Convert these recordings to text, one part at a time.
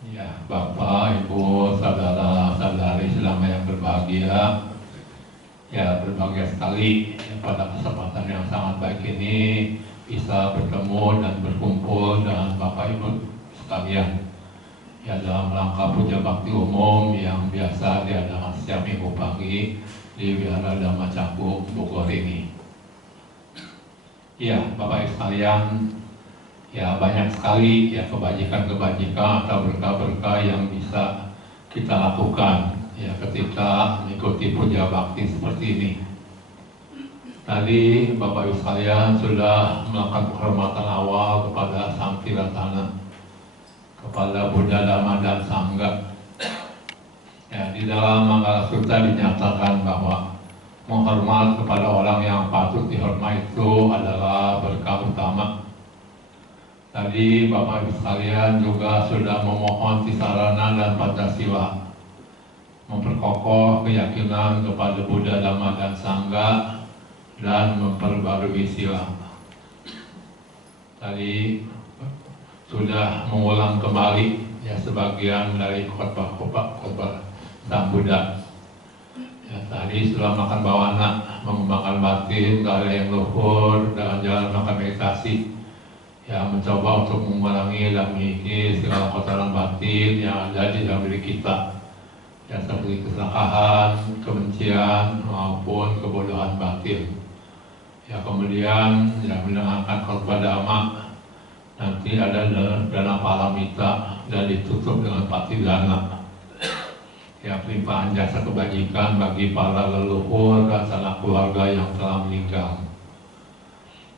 Ya, Bapak, Ibu, saudara-saudari selama yang berbahagia, ya berbahagia sekali ya, pada kesempatan yang sangat baik ini bisa bertemu dan berkumpul dengan Bapak Ibu sekalian. Ya, dalam rangka puja bakti umum yang biasa diadakan setiap minggu pagi di Wihara Dhamma Cakung Bogor ini. Ya, Bapak Ibu sekalian, ya banyak sekali ya kebajikan-kebajikan atau berkah-berkah yang bisa kita lakukan ya ketika mengikuti puja bakti seperti ini. Tadi Bapak Ibu sekalian sudah melakukan penghormatan awal kepada Sang Tiratana, kepada Buddha, Dhamma, dan Sangha. Ya, di dalam Manggala Sutta dinyatakan bahwa menghormat kepada orang yang patut dihormati itu adalah berkah utama. Tadi Bapak Ibu sekalian juga sudah memohon Tisarana dan Pancasila, memperkokoh keyakinan kepada Buddha, Dhamma, dan Sangha, dan memperbarui sila. Tadi sudah mengulang kembali ya sebagian dari khotbah Sang Buddha. Ya, tadi sudah makan bawana, mengembangkan batin, karya yang luhur, dengan jalan makan meditasi. Ya, mencoba untuk mengurangi dan mengikis segala kotoran batin yang ada di dalam diri kita. Ya, seperti keserakahan, kebencian, maupun kebodohan batin. Ya, kemudian ya mendengarkan khotbah Dhamma, nanti ada dana paramita dan ditutup dengan patidana. Ya, pelimpahan jasa kebajikan bagi para leluhur dan sanak keluarga yang telah meninggal.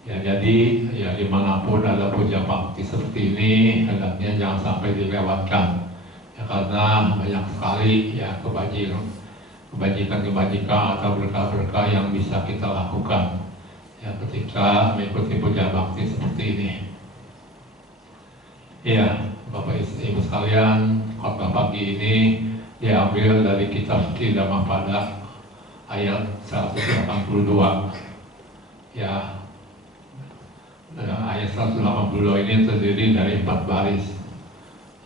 Ya, jadi ya dimanapun ada puja bakti seperti ini, hendaknya jangan sampai dilewatkan. Ya, karena banyak sekali ya kebajikan atau berkah-berkah yang bisa kita lakukan ya ketika mengikuti puja bakti seperti ini. Ya, Bapak Ibu sekalian, khotbah pagi ini diambil dari kitab Suci Dhammapada ayat 182. Ya, ayat 182 ini terdiri dari 4 baris.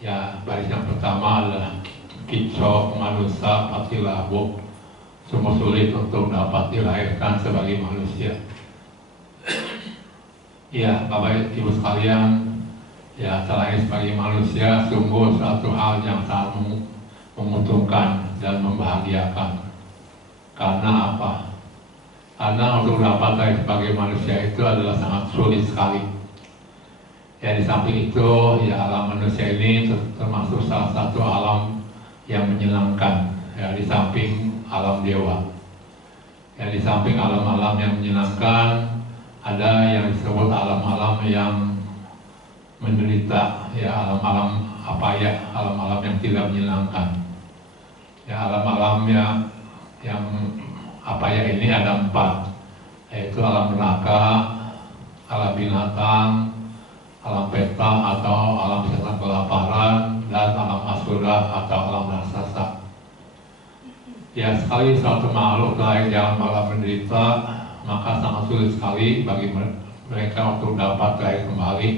Ya, baris yang pertama adalah Kico manusia patilabu, sungguh sulit untuk dapat dilahirkan sebagai manusia. Ya, Bapak Ibu sekalian, ya terlahir sebagai manusia sungguh suatu hal yang sangat menguntungkan dan membahagiakan. Karena apa? Karena untuk dapat lahir sebagai manusia itu adalah sangat sulit sekali. Ya, di samping itu, ya alam manusia ini termasuk salah satu alam yang menyenangkan. Ya, di samping alam dewa. Ya, di samping alam-alam yang menyenangkan, ada yang disebut alam-alam yang menderita. Ya, alam-alam apa ya? Alam-alam yang tidak menyenangkan. Ya, alam-alam yang apa ya ini ada 4, yaitu alam neraka, alam binatang, alam peta atau alam setan kelaparan, dan alam asura atau alam raksasa. Ya, sekali suatu makhluk lain yang malah menderita, maka sangat sulit sekali bagi mereka untuk dapat lahir kembali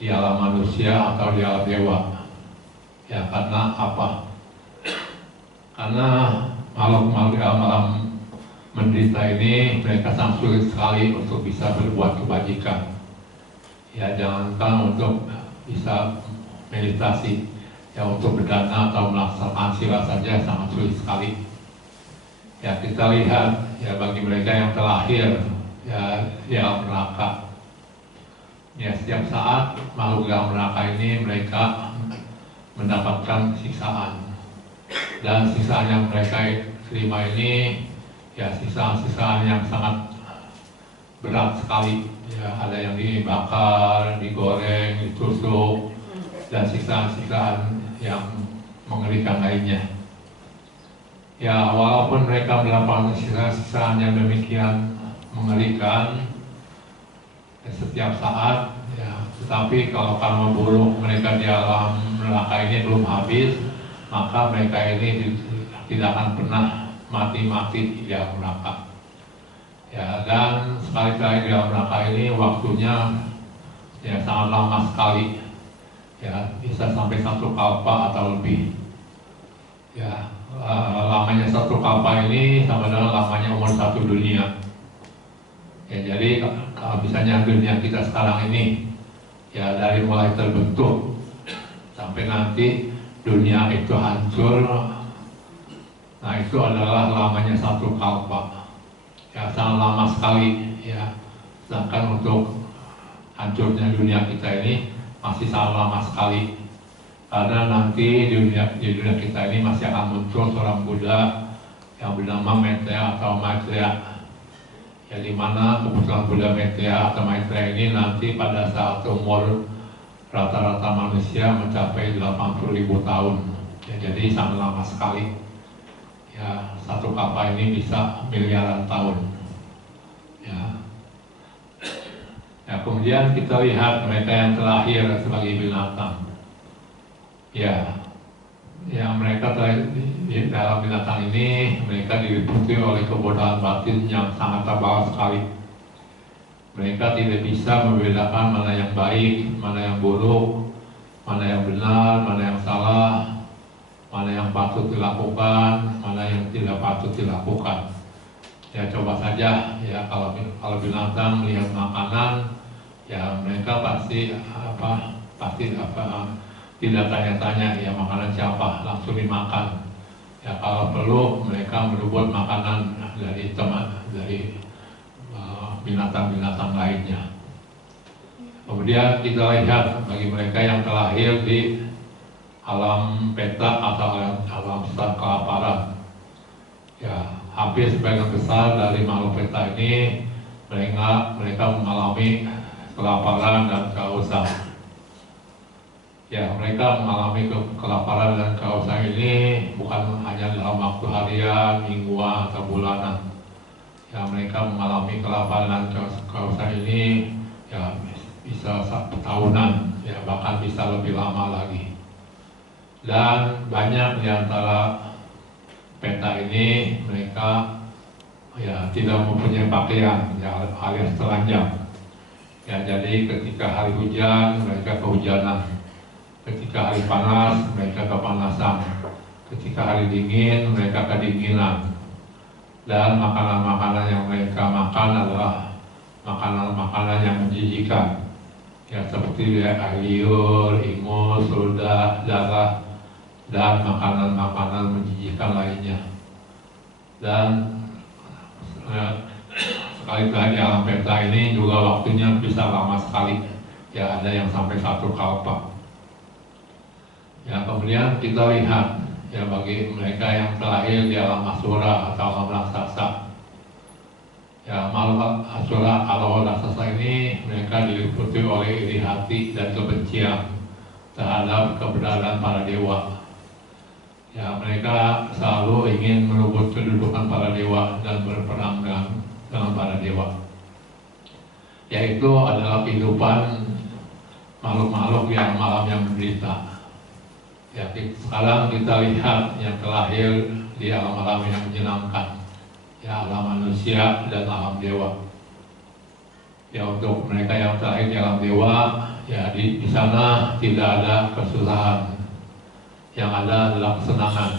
di alam manusia atau di alam dewa. Ya, karena apa? Karena makhluk-makhluk di alam menderita ini mereka sangat sulit sekali untuk bisa berbuat kebajikan. Ya, jangankan untuk bisa meditasi, ya untuk berdana atau melaksanakan sila saja sangat sulit sekali. Ya, kita lihat ya bagi mereka yang terlahir ya di alam neraka. Ya, setiap saat makhluk dalam neraka ini mereka mendapatkan siksaan. Dan siksaan yang mereka terima ini ya siksaan-siksaan yang sangat berat sekali. Ya, ada yang dibakar, digoreng, ditusuk, dan siksaan-siksaan yang mengerikan lainnya. Ya, walaupun mereka mendapatkan siksaan yang demikian mengerikan setiap saat, ya, tetapi kalau karma buruk mereka di alam neraka ini belum habis, maka mereka ini tidak akan pernah mati-mati di alam neraka. Ya, dan sekali-kali di alam neraka ini waktunya ya sangat lama sekali. ya bisa sampai 1 kalpa atau lebih. Ya, lamanya 1 kalpa ini sama dengan lamanya umur 1 dunia. Ya, jadi kalau misalnya dunia kita sekarang ini, ya dari mulai terbentuk sampai nanti dunia itu hancur, nah itu adalah lamanya 1 kalpa. Ya, sangat lama sekali ya. Sedangkan untuk hancurnya dunia kita ini masih sangat lama sekali. Karena nanti di dunia kita ini masih akan muncul seorang Buddha yang bernama Maitreya atau Maitreya. Ya, di mana kebetulan Buddha Maitreya atau Maitreya ini nanti pada saat umur rata-rata manusia mencapai 80.000 tahun. Ya, jadi sangat lama sekali. Ya, 1 kalpa ini bisa miliaran tahun. Ya. Ya, kemudian kita lihat mereka yang terlahir sebagai binatang. Ya, yang mereka dalam binatang ini mereka diliputi oleh kebodohan batin yang sangat tebal sekali. Mereka tidak bisa membedakan mana yang baik, mana yang buruk, mana yang benar, mana yang salah, mana yang patut dilakukan, mana yang tidak patut dilakukan. Ya, coba saja ya kalau binatang melihat makanan, ya mereka pasti tidak tanya-tanya ya makanan siapa, langsung dimakan. Ya, kalau perlu mereka merebut makanan dari binatang-binatang lainnya. Kemudian kita lihat bagi mereka yang terlahir di alam petak atau alam kelaparan. Ya, hampir sebagian besar dari makhluk petak ini mereka mengalami kelaparan dan kehausan. Ya, mereka mengalami kelaparan dan kehausan ini bukan hanya dalam waktu harian, mingguan, atau bulanan. Ya, mereka mengalami kelaparan dan kehausan ini ya bisa tahunan, ya bahkan bisa lebih lama lagi. Dan banyak di antara peta ini mereka ya tidak mempunyai pakaian, ya alias telanjang. Ya, jadi ketika hari hujan mereka kehujanan, ketika hari panas mereka kepanasan, ketika hari dingin mereka kedinginan. Dan makanan-makanan yang mereka makan adalah makanan-makanan yang menjijikan, ya seperti air liur, ingus, ludah, darah, dan makanan-makanan menjijikan lainnya. Dan sekali lagi alam peta ini juga waktunya bisa lama sekali, ya ada yang sampai 1 kalpa. Ya, kemudian kita lihat ya bagi mereka yang terlahir di alam asura atau alam raksasa. Ya, makhluk asura atau raksasa ini mereka diliputi oleh iri hati dan kebencian terhadap keberadaan para dewa. Ya, mereka selalu ingin merebut kedudukan para dewa dan berperang dengan para dewa. Yaitu adalah kehidupan makhluk-makhluk yang malam yang menderita. Ya, sekarang kita lihat yang terlahir di alam-alam yang menyenangkan, ya alam manusia dan alam dewa. Ya, untuk mereka yang terlahir di alam dewa, ya di sana tidak ada kesusahan, yang ada adalah kesenangan.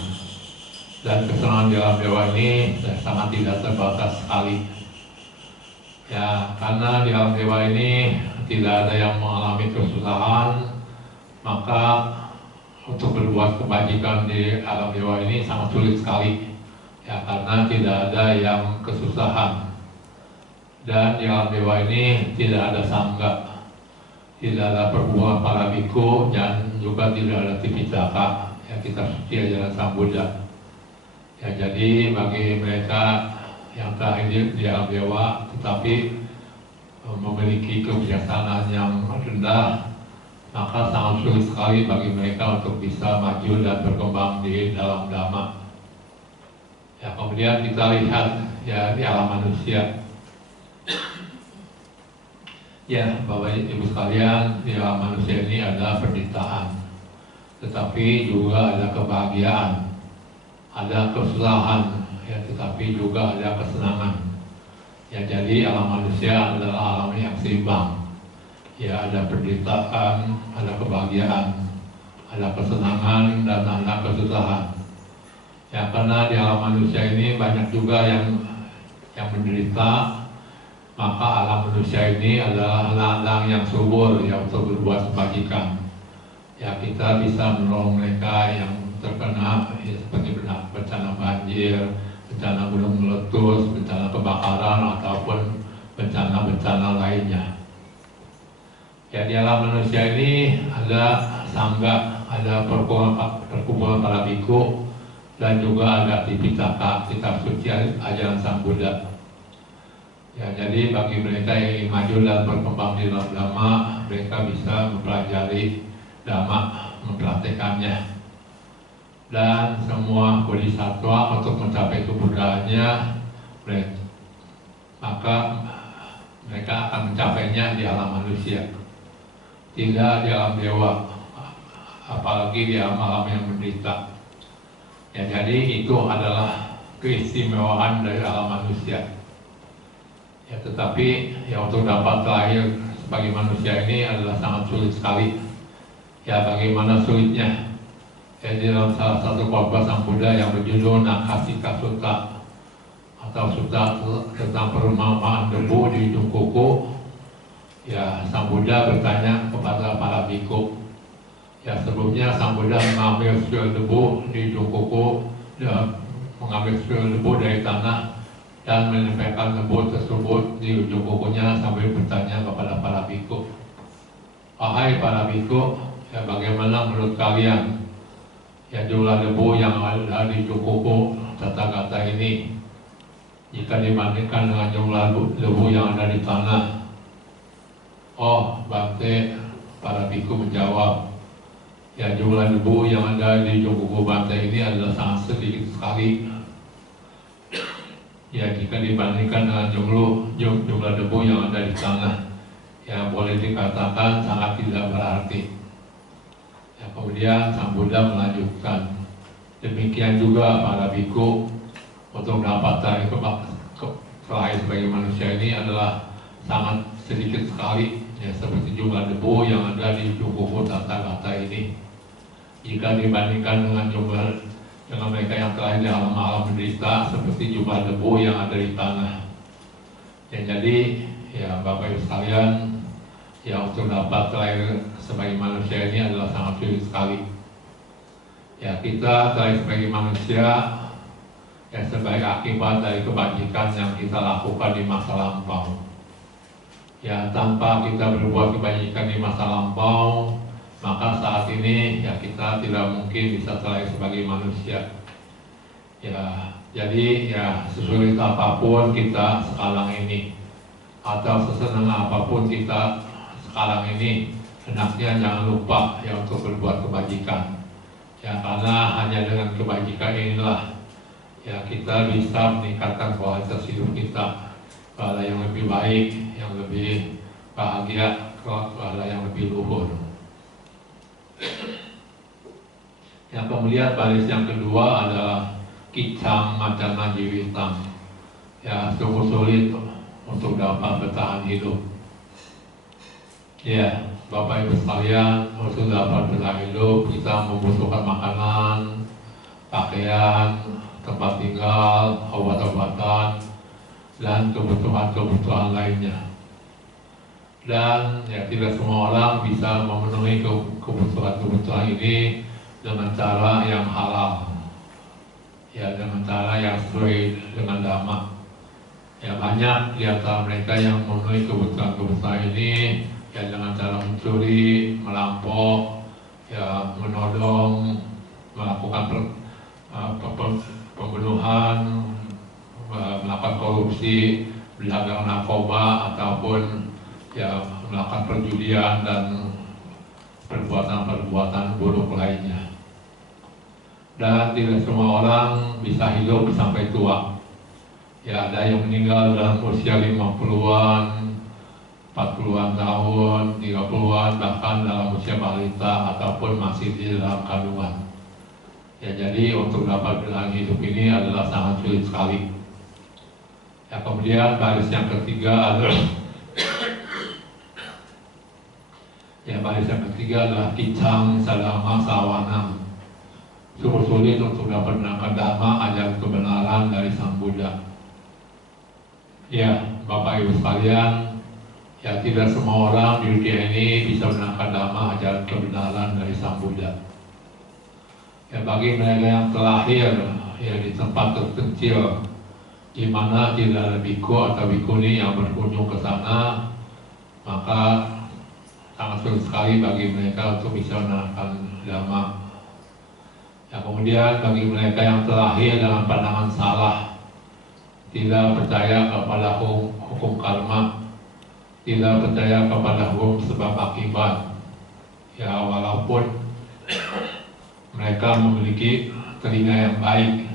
Dan kesenangan di alam dewa ini ya, sangat tidak terbatas sekali. Ya, karena di alam dewa ini tidak ada yang mengalami kesusahan, maka untuk berbuat kebajikan di alam dewa ini sangat sulit sekali, ya karena tidak ada yang kesusahan. Dan di alam dewa ini tidak ada sangga, tidak ada perhubungan para biku, dan juga tidak ada tipitaka, ya kitab suci ajaran Sang Buddha. Ya, jadi bagi mereka yang terlahir di alam dewa tetapi memiliki kebijaksanaan yang rendah, maka sangat sulit sekali bagi mereka untuk bisa maju dan berkembang di dalam Dhamma. Ya, kemudian kita lihat ya di alam manusia. Ya, Bapak Ibu sekalian, di alam manusia ini ada penderitaan, tetapi juga ada kebahagiaan, ada kesusahan, ya tetapi juga ada kesenangan. Ya, jadi alam manusia adalah alam yang seimbang. Ya, ada penderitaan, ada kebahagiaan, ada kesenangan, dan ada kesusahan. Ya, karena di alam manusia ini banyak juga yang menderita, maka alam manusia ini adalah ladang yang subur ya untuk berbuat kebajikan. Ya, kita bisa menolong mereka yang terkena ya, seperti bencana banjir, bencana gunung meletus, bencana kebakaran, ataupun bencana-bencana lainnya. Ya, di alam manusia ini ada sangga, ada perkumpulan para biku, dan juga ada Tipitaka, kitab suci ajaran Sang Buddha. Ya, jadi bagi mereka yang ingin maju dan berkembang di dalam Dhamma, mereka bisa mempelajari Dhamma, mempraktekannya. Dan semua bodhisattva untuk mencapai kebuddhaannya, maka mereka akan mencapainya di alam manusia, tidak di alam dewa, apalagi di alam yang menderita. Ya, jadi itu adalah keistimewaan dari alam manusia. Ya, tetapi ya untuk dapat terlahir sebagai manusia ini adalah sangat sulit sekali. Ya, bagaimana sulitnya? Ya, di dalam salah satu khotbah Sang Buddha yang berjudul Nakasika Sutta atau Sutta tentang perumpamaan debu di ujung kuku, ya Sang Buddha bertanya kepada para biku. Ya, sebelumnya Sang Buddha mengambil secuil debu di ujung kuku, mengambil secuil debu dari tanah dan menempelkan debu tersebut di ujung kukunya sambil bertanya kepada para biku, "Wahai para biku, ya bagaimana menurut kalian ya jumlah debu yang ada di ujung kuku Tathagata ini jika dibandingkan dengan jumlah debu yang ada di tanah?" "Oh, Bante," para biku menjawab, "ya jumlah debu yang ada di ujung kuku Bante ini adalah sangat sedikit sekali. Ya, jika dibandingkan dengan jumlah debu yang ada di tanah, ya boleh dikatakan sangat tidak berarti." Ya, kemudian Sang Buddha melanjutkan, "Demikian juga para biku, untuk dapat terlahir sebagai manusia ini adalah sangat sedikit sekali, ya seperti jumlah debu yang ada di ujung kuku Tathagata ini. Jika dibandingkan dengan mereka yang terlahir di alam-alam menderita seperti jumlah debu yang ada di tanah." Ya, jadi ya Bapak Ibu sekalian, ya untuk dapat terlahir sebagai manusia ini adalah sangat sulit sekali. Ya, kita terlahir sebagai manusia ya sebagai akibat dari kebajikan yang kita lakukan di masa lampau. Ya, tanpa kita berbuat kebajikan di masa lampau, maka saat ini ya kita tidak mungkin bisa terlahir sebagai manusia. Ya, jadi ya sesulit apapun kita sekarang ini, atau sesenang apapun kita sekarang ini, hendaknya jangan lupa ya untuk berbuat kebajikan. Ya, karena hanya dengan kebajikan inilah ya kita bisa meningkatkan kualitas hidup kita pada yang lebih baik, yang lebih bahagia, pada yang lebih luhur. Yang kemudian baris yang kedua adalah Kicang Macana Jiwitang. Ya, sungguh sulit untuk dapat bertahan hidup. Ya, Bapak Ibu sekalian, untuk dapat bertahan hidup kita membutuhkan makanan, pakaian, tempat tinggal, obat-obatan, dan kebutuhan-kebutuhan lainnya. Dan ya tidak semua orang bisa memenuhi kebutuhan-kebutuhan ini dengan cara yang halal, ya dengan cara yang sesuai dengan Dhamma. Ya, banyak di antara mereka yang memenuhi kebutuhan-kebutuhan ini ya dengan cara mencuri, merampok, ya menodong, melakukan pembunuhan, melakukan korupsi, berdagang narkoba, ataupun ya melakukan perjudian dan perbuatan-perbuatan buruk lainnya. Dan tidak semua orang bisa hidup sampai tua. Ya, ada yang meninggal dalam usia 50-an, 40-an tahun, 30-an, bahkan dalam usia balita ataupun masih di dalam kandungan. Ya, jadi untuk dapat bertahan hidup ini adalah sangat sulit sekali. Ya, kemudian baris yang ketiga adalah Ya, barisan ketiga adalah Kicang Sadama Sawanam. Sungguh sulit untuk dapat menangkap dhamma, ajaran kebenaran dari Sang Buddha. Ya, Bapak Ibu sekalian, ya tidak semua orang di dunia ini bisa menangkap dhamma, ajaran kebenaran dari Sang Buddha. Ya, bagi mereka yang terlahir ya di tempat terpencil, di mana tidak ada biku atau bikuni yang berkunjung ke sana, maka sangat sulit sekali bagi mereka untuk bisa menangkap dhamma. Ya, kemudian bagi mereka yang terlahir dengan pandangan salah, tidak percaya kepada hukum karma, tidak percaya kepada hukum sebab akibat, ya walaupun mereka memiliki telinga yang baik,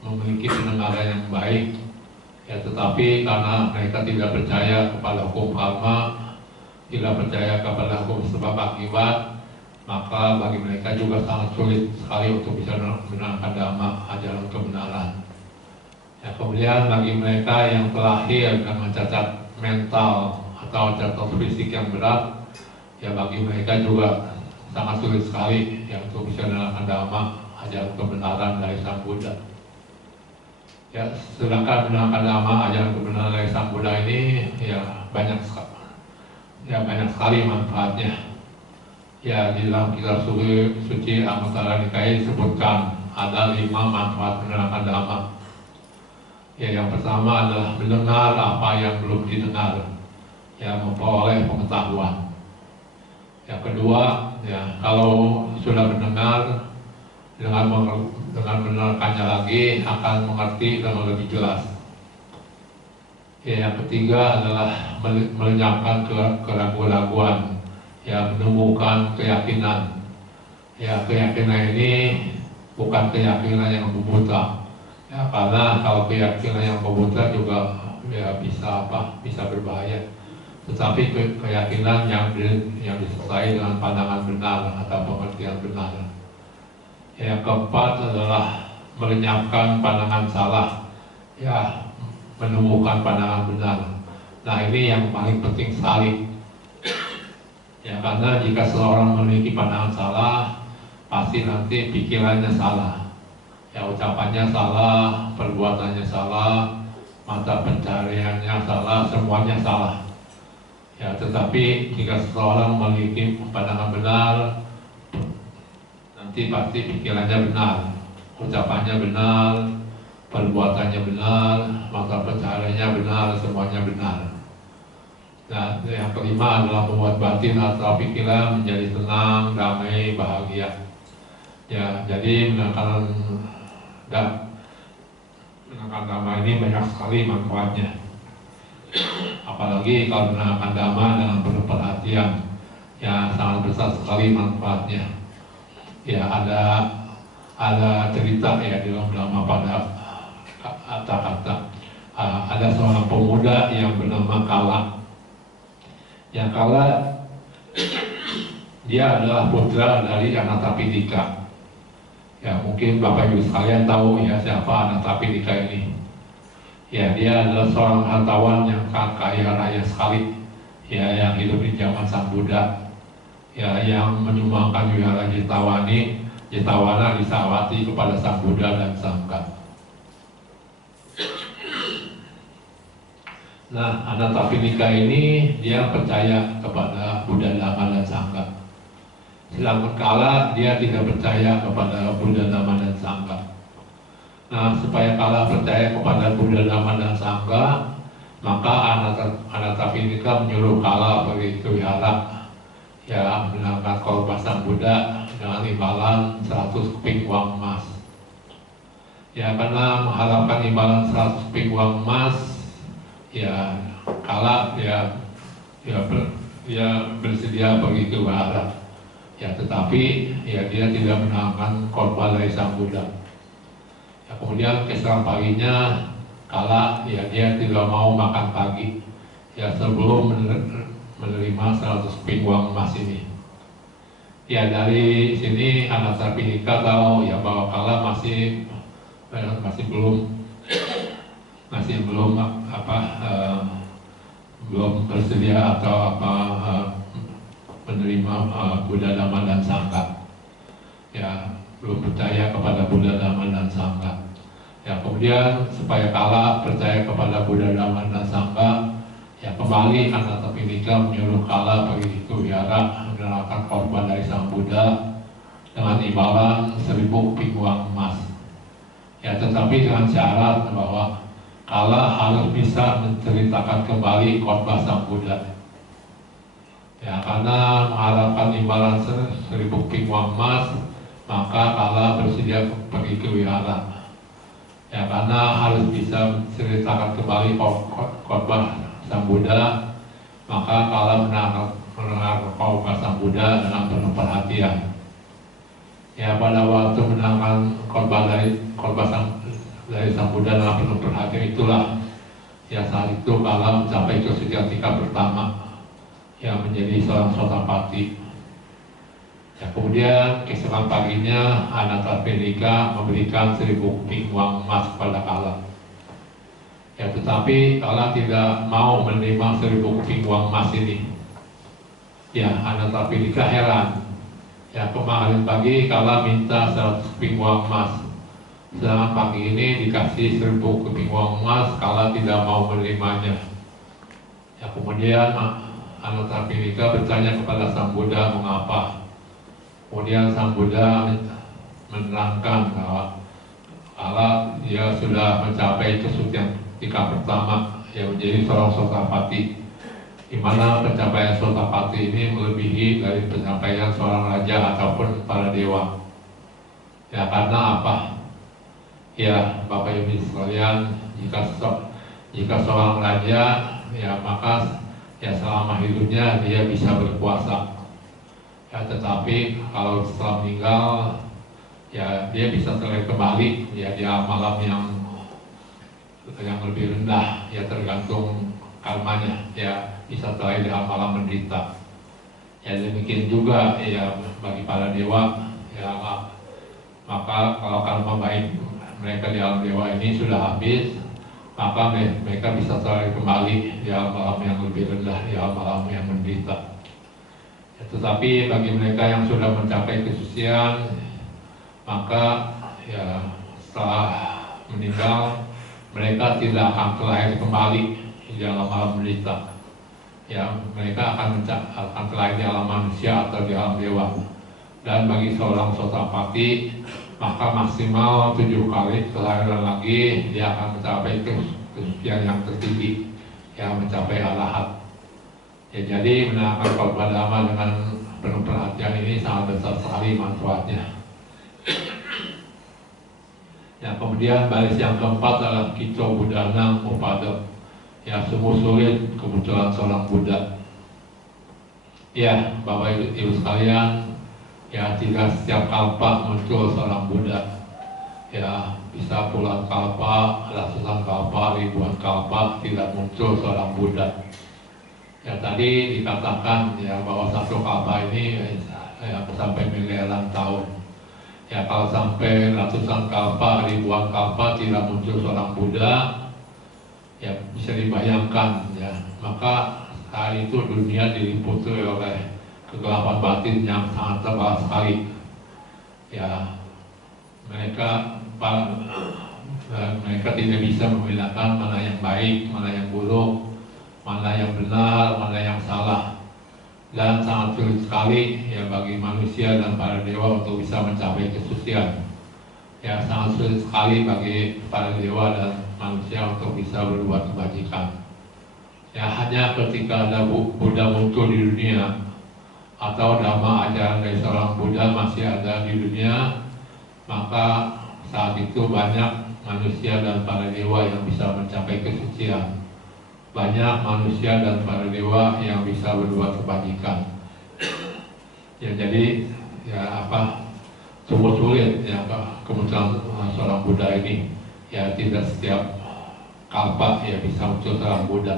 memiliki pendengaran yang baik, ya tetapi karena mereka tidak percaya kepada hukum karma, tidak percaya kepada hukum sebab akibat, maka bagi mereka juga sangat sulit sekali untuk bisa menangkap dhamma, ajaran kebenaran. Ya, kemudian bagi mereka yang terlahir dengan cacat mental atau cacat fisik yang berat, ya bagi mereka juga sangat sulit sekali ya untuk bisa menangkap dhamma, ajaran kebenaran dari Sang Buddha. Ya, sedangkan menangkap dhamma, ajaran kebenaran dari Sang Buddha ini ya banyak sekali manfaatnya. Ya, di dalam kitab suci Anguttara Nikaya disebutkan ada 5 manfaat menangkap dhamma. Ya, yang pertama adalah mendengar apa yang belum didengar, ya memperoleh pengetahuan. Yang kedua, ya kalau sudah mendengar, dengan mendengarkannya lagi akan mengerti dengan lebih jelas. Ya, yang ketiga adalah melenyapkan keraguan-raguan, ya menemukan keyakinan. Ya, keyakinan ini bukan keyakinan yang membuta. Ya, karena kalau keyakinan yang membuta juga ya bisa berbahaya. Tetapi keyakinan yang disertai dengan pandangan benar atau pengertian benar. Yang keempat adalah melenyapkan pandangan salah, ya menemukan pandangan benar. Nah, ini yang paling penting sekali. Ya, karena jika seseorang memiliki pandangan salah, pasti nanti pikirannya salah. Ya, ucapannya salah, perbuatannya salah, mata pencahariannya salah, semuanya salah. Ya, tetapi jika seseorang memiliki pandangan benar, nanti pasti pikirannya benar, ucapannya benar, perbuatannya benar, mata pencahariannya benar, semuanya benar. Nah, yang kelima adalah membuat batin atau pikiran menjadi tenang, damai, bahagia. Ya, jadi menangkap dhamma ini banyak sekali manfaatnya. Apalagi kalau menangkap dhamma dengan penuh perhatian, ya sangat besar sekali manfaatnya. Ya, ada cerita ya di dalam dhamma pada kata-kata. Ada seorang pemuda yang bernama Kala. Yang Kala dia adalah putra dari Anathapindika. Ya, mungkin Bapak Ibu sekalian tahu ya siapa Anathapindika ini. Ya, dia adalah seorang hartawan yang sangat kaya raya sekali. Ya, yang hidup di zaman Sang Buddha. Ya, yang menyumbangkan wihara Jetavana di Savatthi kepada Sang Buddha dan Sangha. Nah, Anathapindika ini dia percaya kepada Buddha, Dhamma, dan Sangha. Sedangkan Kala dia tidak percaya kepada Buddha, Dhamma, dan Sangha. Nah, supaya Kala percaya kepada Buddha, Dhamma, dan Sangha, maka Anathapindika menyuruh Kala pergi ke wihara, ya menangkap korban Sang Buddha dengan imbalan 100 keping uang emas. Ya, karena mengharapkan imbalan 100 keping uang emas, ya Kala dia bersedia pergi ke wihara. Ya, tetapi ya dia tidak menangkap korban dari Sang Buddha. Ya, kemudian keesokan paginya Kala ya dia tidak mau makan pagi ya sebelum menerima 100 keping uang emas ini. Ya, dari sini Anathapindika tahu ya bahwa Kala masih belum bersedia atau menerima Buddha, Dhamma, dan Sangha. Ya, belum percaya kepada Buddha, Dhamma, dan Sangha. Ya, kemudian supaya Kala percaya kepada Buddha, Dhamma, dan Sangha, ya kembali Anathapindika menyuruh Kala pergi ke wihara menyerahkan korban dari Sang Buddha dengan imbalan 1000 keping uang emas. Ya, tetapi dengan syarat bahwa Kala harus bisa menceritakan kembali khotbah Sang Buddha. Ya, karena mengharapkan imbalan 1000 keping uang emas, maka Kala bersedia pergi ke wihara. Ya, karena harus bisa menceritakan kembali khotbah Sang Buddha, maka Kala mendengar khotbah Sang Buddha dengan penuh perhatian. Ya, pada waktu mendengarkan khotbah dari Sang Buddha dengan penuh perhatian itulah, ya saat itu Kala mencapai kesucian tingkat pertama, yang menjadi seorang Sotapati. Ya, kemudian keesokan paginya Anathapindika memberikan 1000 keping uang emas kepada Kala. Ya, tetapi Kala tidak mau menerima 1000 keping uang emas ini. Ya, Anathapindika heran. Ya, kemarin pagi Kala minta 100 keping uang emas. Sedangkan pagi ini dikasih 1000 keping uang emas, Kala tidak mau menerimanya. Ya, kemudian Anathapindika bertanya kepada Sang Buddha mengapa. Kemudian Sang Buddha menerangkan bahwa Kala dia sudah mencapai kesucian tingkat pertama, yang menjadi seorang Sotapati, di mana pencapaian Sotapati ini melebihi dari pencapaian seorang raja ataupun para dewa. Ya, karena apa? Ya, Bapak Ibu sekalian, jika seorang raja, ya maka ya selama hidupnya dia bisa berkuasa. Ya, tetapi kalau setelah meninggal, ya dia bisa terlihat kembali ya di alam yang lebih rendah, ya tergantung karmanya, ya bisa terlihat di alam menderita. Ya, demikian juga ya bagi para dewa, ya maka kalau karma baik mereka di alam dewa ini sudah habis, maka mereka bisa terlihat kembali di alam yang lebih rendah, di alam yang menderita. Ya, tetapi bagi mereka yang sudah mencapai kesucian, maka ya setelah meninggal mereka tidak akan terlahir kembali di alam menderita. Ya, mereka akan terlahir di alam manusia atau di alam dewa. Dan bagi seorang Sotapati, maka maksimal 7 kali kelahiran lagi dia akan mencapai kesucian yang tertinggi, yang mencapai arahat. Ya, jadi mendengarkan khotbah Dhamma dengan penuh perhatian ini sangat besar sekali manfaatnya. Ya, kemudian baris yang keempat adalah Kito Buddhanang Upada. Ya, sungguh sulit kemunculan seorang Buddha. Ya, Bapak Ibu sekalian, ya tidak setiap kalpa muncul seorang Buddha. Ya, bisa puluhan kalpa, ratusan kalpa, ribuan kalpa tidak muncul seorang Buddha. Ya, tadi dikatakan ya bahwa satu kalpa ini ya, sampai miliaran tahun. Ya, kalau sampai ratusan kalpa, ribuan kalpa tidak muncul seorang Buddha, ya bisa dibayangkan ya. Maka saat itu dunia diliputi oleh kegelapan batin yang sangat tebal sekali. Ya, mereka tidak bisa membedakan mana yang baik, mana yang buruk, mana yang benar, mana yang salah. Dan sangat sulit sekali ya bagi manusia dan para dewa untuk bisa mencapai kesucian. Ya, sangat sulit sekali bagi para dewa dan manusia untuk bisa berbuat kebajikan. Ya, hanya ketika ada Buddha muncul di dunia atau Dhamma ajaran dari seorang Buddha masih ada di dunia, maka saat itu banyak manusia dan para dewa yang bisa mencapai kesucian. Banyak manusia dan para dewa yang bisa berbuat kebajikan. Ya, jadi ya sungguh sulit ya kemunculan seorang Buddha ini. Ya, tidak setiap kalpa ya bisa muncul seorang Buddha.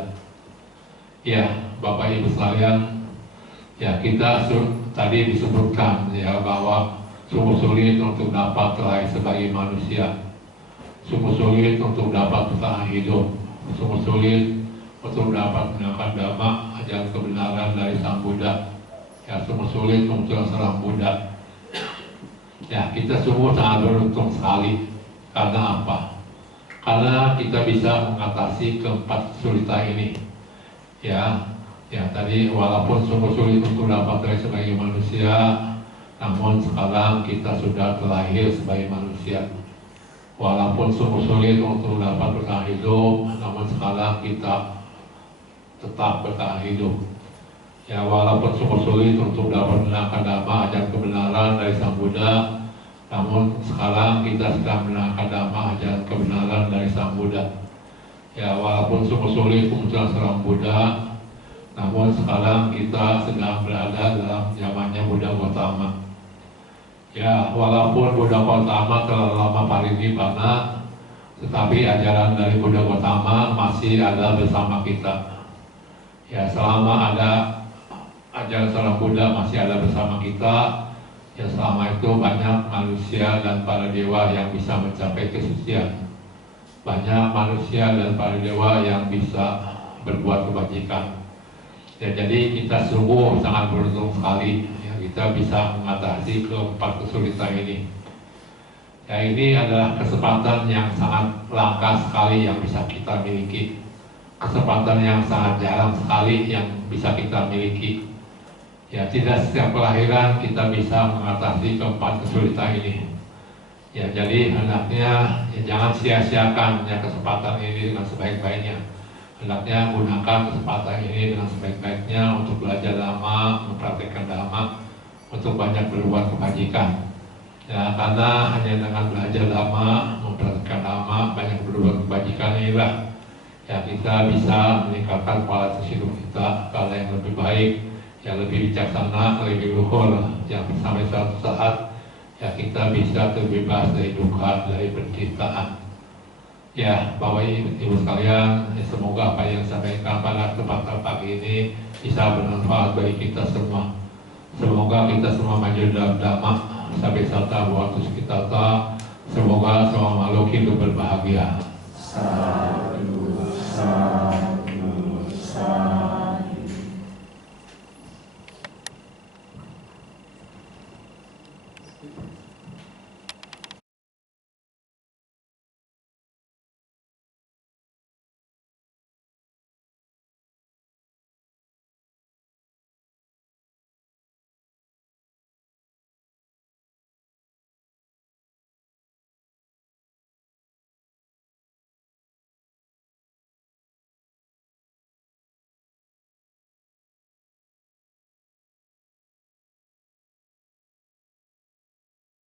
Ya, Bapak Ibu sekalian, ya kita tadi disebutkan ya bahwa sungguh sulit untuk dapat terlahir sebagai manusia, sungguh sulit untuk dapat bertahan hidup, sungguh sulit untuk dapat mendengarkan Dhamma, ajaran kebenaran dari Sang Buddha. ya sungguh sulit kemunculan seorang Buddha. Ya, kita sungguh sangat beruntung sekali. Karena apa? Karena kita bisa mengatasi keempat kesulitan ini. Ya, tadi walaupun sungguh sulit untuk dapat dari sebagai manusia, namun sekarang kita sudah terlahir sebagai manusia. Walaupun sungguh sulit untuk dapat bertahan hidup, namun sekarang kita tetap bertahan hidup. Ya, walaupun sungguh sulit untuk dapat mendengarkan dhamma, ajaran kebenaran dari Sang Buddha, namun sekarang kita sedang mendengarkan dhamma, ajaran kebenaran dari Sang Buddha. Ya, walaupun sungguh sulit kemunculan seorang Buddha, namun sekarang kita sedang berada dalam zamannya Buddha Gautama. Ya, walaupun Buddha Gautama telah lama parinibbana, tetapi ajaran dari Buddha Gautama masih ada bersama kita. Ya, selama ada ajaran seorang Buddha masih ada bersama kita, ya selama itu banyak manusia dan para dewa yang bisa mencapai kesucian. Banyak manusia dan para dewa yang bisa berbuat kebajikan. Ya, jadi kita sungguh sangat beruntung sekali, ya, kita bisa mengatasi keempat kesulitan ini. Ya, ini adalah kesempatan yang sangat langka sekali yang bisa kita miliki. Kesempatan yang sangat jarang sekali yang bisa kita miliki. Ya, tidak setiap kelahiran kita bisa mengatasi keempat kesulitan ini. Ya, jadi hendaknya ya, jangan sia-siakan ya kesempatan ini dengan sebaik-baiknya. Hendaknya gunakan kesempatan ini dengan sebaik-baiknya untuk belajar dhamma, mempraktikkan dhamma, untuk banyak berbuat kebajikan. Ya, karena hanya dengan belajar dhamma, mempraktikkan dhamma, banyak berbuat kebajikan inilah ya kita bisa meningkatkan kualitas hidup kita ke yang lebih baik, yang lebih bijaksana, lebih luhur, yang sampai suatu saat ya kita bisa terbebas dari duka, dari penderitaan. Ya, Bapak Ibu sekalian, ya, semoga apa yang disampaikan pada kesempatan pagi ini bisa bermanfaat bagi kita semua. Semoga kita semua maju dalam dhamma sampai serta waktu kita. Semoga semua makhluk hidup berbahagia. Sadhu, sadhu.